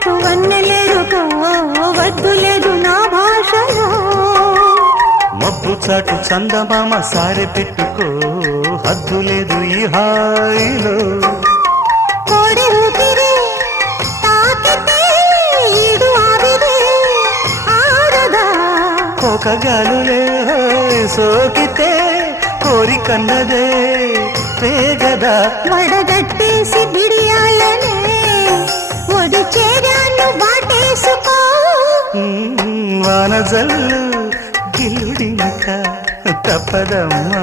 చాటు వన్నెలేదు వద్దు లేదు నా భాషలో మబ్బు చాటు చందమామ సారె పెట్టుకో హద్దు లేదు ఈ హాయిలో కోడి ఊపిరి తాకితే ఈడు ఆవిరే ఆడదా ఒక గాలులే సోకితే కోరికన్నదే పేగదా వడగట్టేసి బిడియాలనే ఒడి చేరాను బాటేసుకో వానజల్లు గిల్లుడినక తప్పదమ్మా